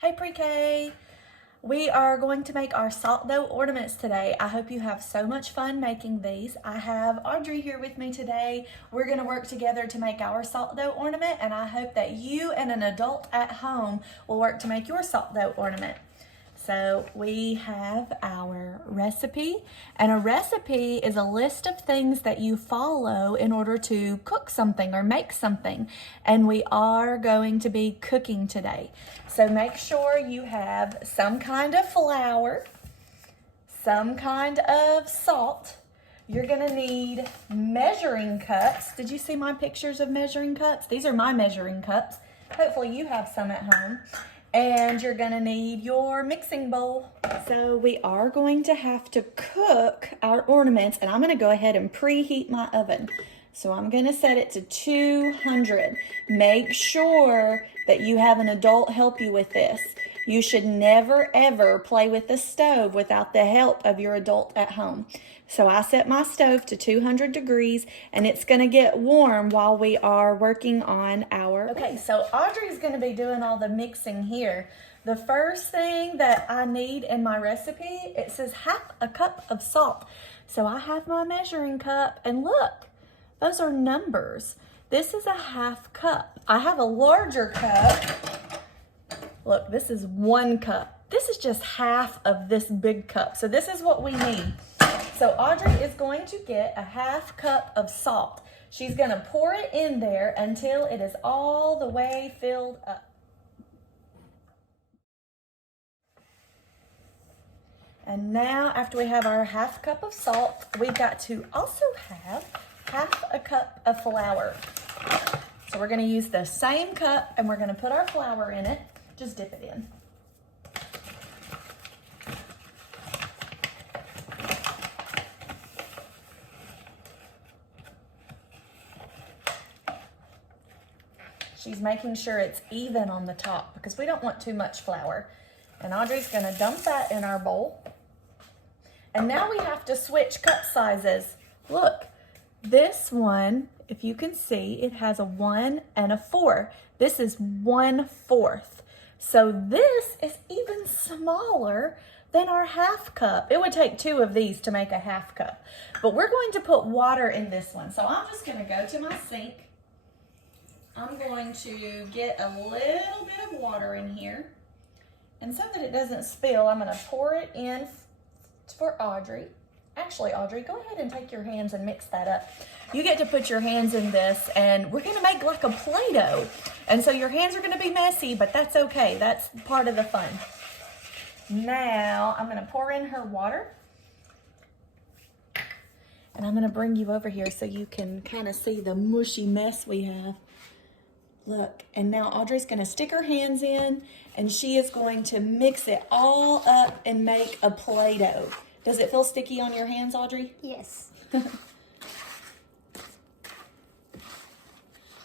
Hey pre-K! We are going to make our salt dough ornaments today. I hope you have so much fun making these. I have Audrey here with me today. We're going to work together to make our salt dough ornament, and I hope that you and an adult at home will work to make your salt dough ornament. So we have our recipe, and a recipe is a list of things that you follow in order to cook something or make something, and we are going to be cooking today. So make sure you have some kind of flour, some kind of salt. You're gonna need measuring cups. Did you see my pictures of measuring cups? These are my measuring cups. Hopefully you have some at home. And you're gonna need your mixing bowl. So we are going to have to cook our ornaments, and I'm gonna go ahead and preheat my oven. So I'm gonna set it to 200. Make sure that you have an adult help you with this. You should never ever play with the stove without the help of your adult at home. So I set my stove to 200 degrees, and it's gonna get warm while we are working on our... Okay, so Audrey's gonna be doing all the mixing here. The first thing that I need in my recipe, it says half a cup of salt. So I have my measuring cup, and look, those are numbers. This is a half cup. I have a larger cup. Look, this is 1 cup. This is just half of this big cup. So this is what we need. So Audrey is going to get a half cup of salt. She's gonna pour it in there until it is all the way filled up. And now, after we have our half cup of salt, we've got to also have half a cup of flour. So we're gonna use the same cup, and we're gonna put our flour in it. Just dip it in. She's making sure it's even on the top because we don't want too much flour. And Audrey's gonna dump that in our bowl. And now we have to switch cup sizes. Look, this one, if you can see, it has a 1 and a 4. This is 1/4. So this is even smaller than our half cup. It would take 2 of these to make a half cup. But we're going to put water in this one. So I'm just gonna go to my sink. I'm going to get a little bit of water in here. And so that it doesn't spill, I'm gonna pour it in for Audrey. Actually, Audrey, go ahead and take your hands and mix that up. You get to put your hands in this, and we're gonna make like a Play-Doh. And so your hands are gonna be messy, but that's okay. That's part of the fun. Now, I'm gonna pour in her water. And I'm gonna bring you over here so you can kind of see the mushy mess we have. Look, and now Audrey's gonna stick her hands in, and she is going to mix it all up and make a Play-Doh. Does it feel sticky on your hands, Audrey? Yes.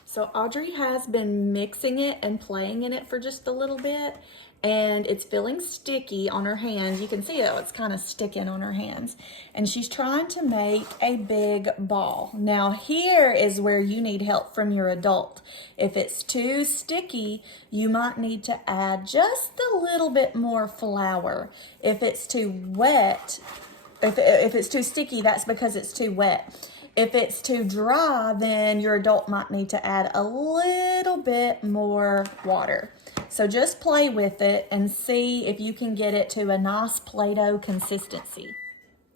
So Audrey has been mixing it and playing in it for just a little bit, and it's feeling sticky on her hands. You can see it's kind of sticking on her hands. And she's trying to make a big ball. Now here is where you need help from your adult. If it's too sticky, you might need to add just a little bit more flour. If it's too wet, if it's too sticky, that's because it's too wet. If it's too dry, then your adult might need to add a little bit more water. So just play with it and see if you can get it to a nice Play-Doh consistency.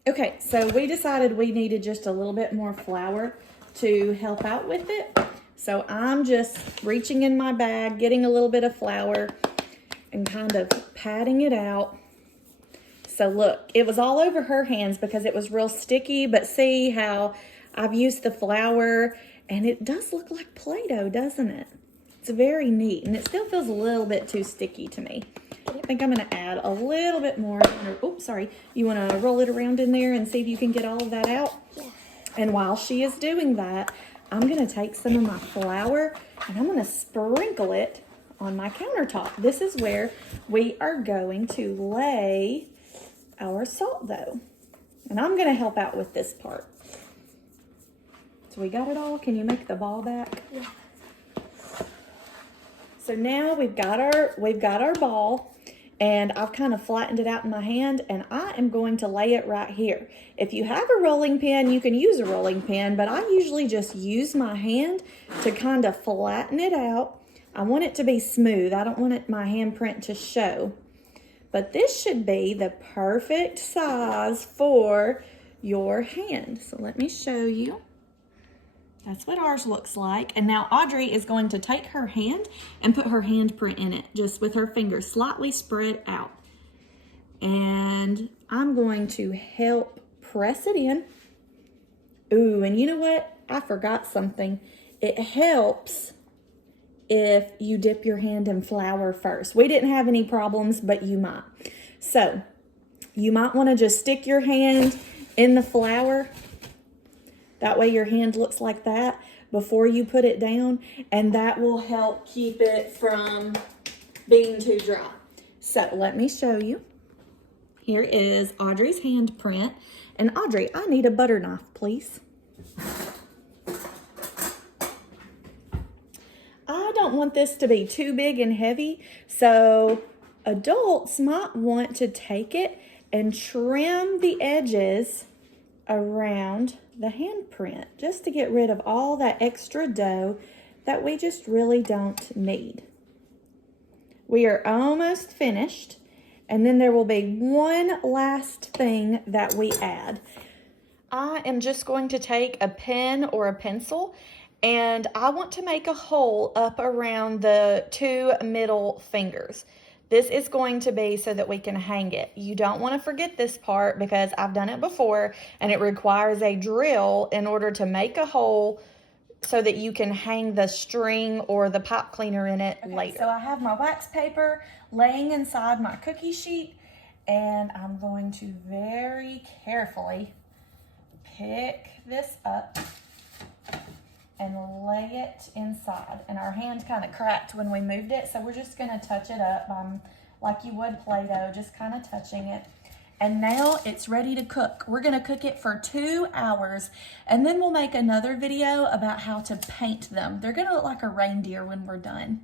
Okay, so we decided we needed just a little bit more flour to help out with it. So I'm just reaching in my bag, getting a little bit of flour and kind of patting it out. So look, it was all over her hands because it was real sticky, but see how I've used the flour, and it does look like Play-Doh, doesn't it? It's very neat, and it still feels a little bit too sticky to me. I think I'm gonna add a little bit more. Oops, sorry. You wanna roll it around in there and see if you can get all of that out? Yeah. And while she is doing that, I'm gonna take some of my flour and I'm gonna sprinkle it on my countertop. This is where we are going to lay our salt dough. And I'm gonna help out with this part. So we got it all. Can you make the ball back? Yeah. So now we've got our ball, and I've kind of flattened it out in my hand, and I am going to lay it right here. If you have a rolling pin, you can use a rolling pin, but I usually just use my hand to kind of flatten it out. I want it to be smooth. I don't want my handprint to show. But this should be the perfect size for your hand. So let me show you. That's what ours looks like. And now Audrey is going to take her hand and put her handprint in it, just with her fingers slightly spread out. And I'm going to help press it in. Ooh, and you know what? I forgot something. It helps if you dip your hand in flour first. We didn't have any problems, but you might. So you might want to just stick your hand in the flour. That way your hand looks like that before you put it down, and that will help keep it from being too dry. So let me show you. Here is Audrey's handprint. And Audrey, I need a butter knife, please. I don't want this to be too big and heavy, so adults might want to take it and trim the edges around the handprint just to get rid of all that extra dough that we just really don't need. We are almost finished, and then there will be one last thing that we add. I am just going to take a pen or a pencil, and I want to make a hole up around the two middle fingers. This is going to be so that we can hang it. You don't want to forget this part because I've done it before, and it requires a drill in order to make a hole so that you can hang the string or the pipe cleaner in it later. So I have my wax paper laying inside my cookie sheet, and I'm going to very carefully pick this up and lay it inside. And our hand kind of cracked when we moved it, so we're just going to touch it up like you would Play-Doh, just kind of touching it. And now it's ready to cook. We're going to cook it for 2 hours, and then we'll make another video about how to paint them. They're going to look like a reindeer when we're done.